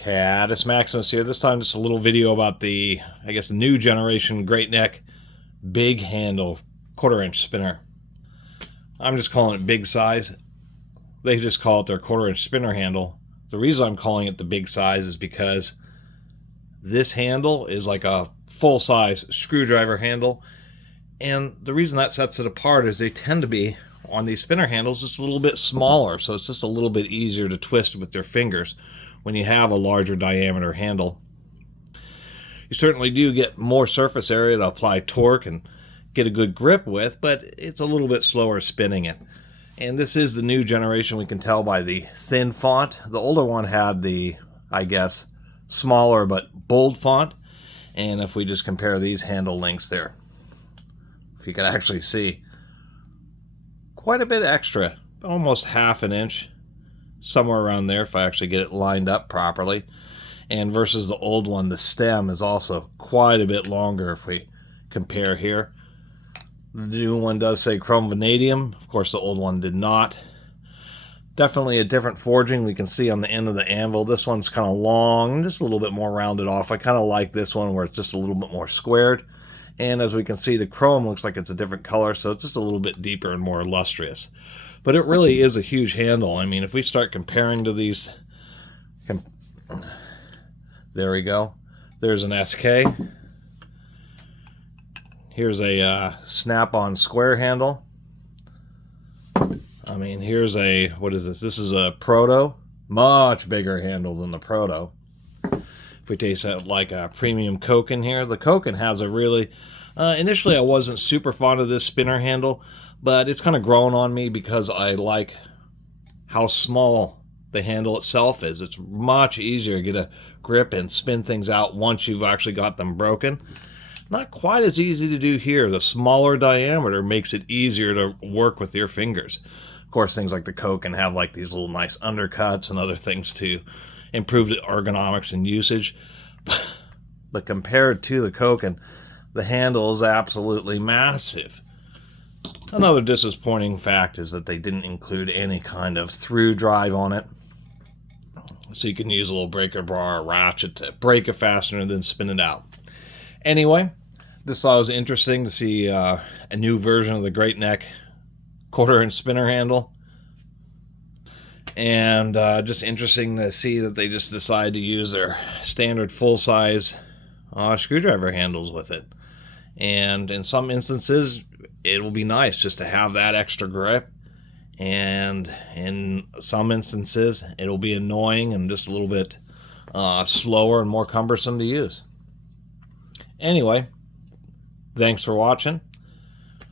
Catus Maximus here. This time just a little video about the, I guess, new generation Great Neck big handle 1/4 inch spinner. I'm just calling it big size. They just call it their 1/4 inch spinner handle. The reason I'm calling it the big size is because this handle is like a full-size screwdriver handle, and the reason that sets it apart is they tend to be on these spinner handles just a little bit smaller, so it's just a little bit easier to twist with your fingers when you have a larger diameter handle. You certainly do get more surface area to apply torque and get a good grip with, but it's a little bit slower spinning it. And this is the new generation, we can tell by the thin font. The older one had the, I guess, smaller but bold font. And if we just compare these handle lengths there, if you can actually see, quite a bit extra, almost ½ an inch, somewhere around there if I actually get it lined up properly. And versus the old one, the stem is also quite a bit longer if we compare here. The new one does say chrome vanadium. Of course, the old one did not. Definitely a different forging we can see on the end of the anvil. This one's kind of long, just a little bit more rounded off. I kind of like this one where it's just a little bit more squared. And as we can see, the chrome looks like it's a different color, so it's just a little bit deeper and more illustrious. But it really is a huge handle. I mean, if we start comparing to these, there we go. There's an SK. Here's a snap-on square handle. I mean, here's a, what is this? This is a Proto. Much bigger handle than the Proto. If we taste that like a premium Koken here, the Koken has a really, initially I wasn't super fond of this spinner handle, but it's kind of grown on me because I like how small the handle itself is. It's much easier to get a grip and spin things out once you've actually got them broken. Not quite as easy to do here. The smaller diameter makes it easier to work with your fingers. Of course, things like the Koken have like these little nice undercuts and other things to improve the ergonomics and usage. But compared to the Koken, the handle is absolutely massive. Another disappointing fact is that they didn't include any kind of through drive on it. So you can use a little breaker bar or ratchet to break it faster and then spin it out. Anyway, this was interesting to see a new version of the Great Neck 1/4 inch spinner handle. And just interesting to see that they just decided to use their standard full-size screwdriver handles with it. And in some instances, it will be nice just to have that extra grip. And in some instances, it'll be annoying and just a little bit slower and more cumbersome to use. Anyway, thanks for watching.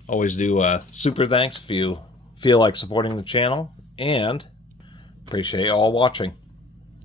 Always do super thanks if you feel like supporting the channel, and appreciate you all watching.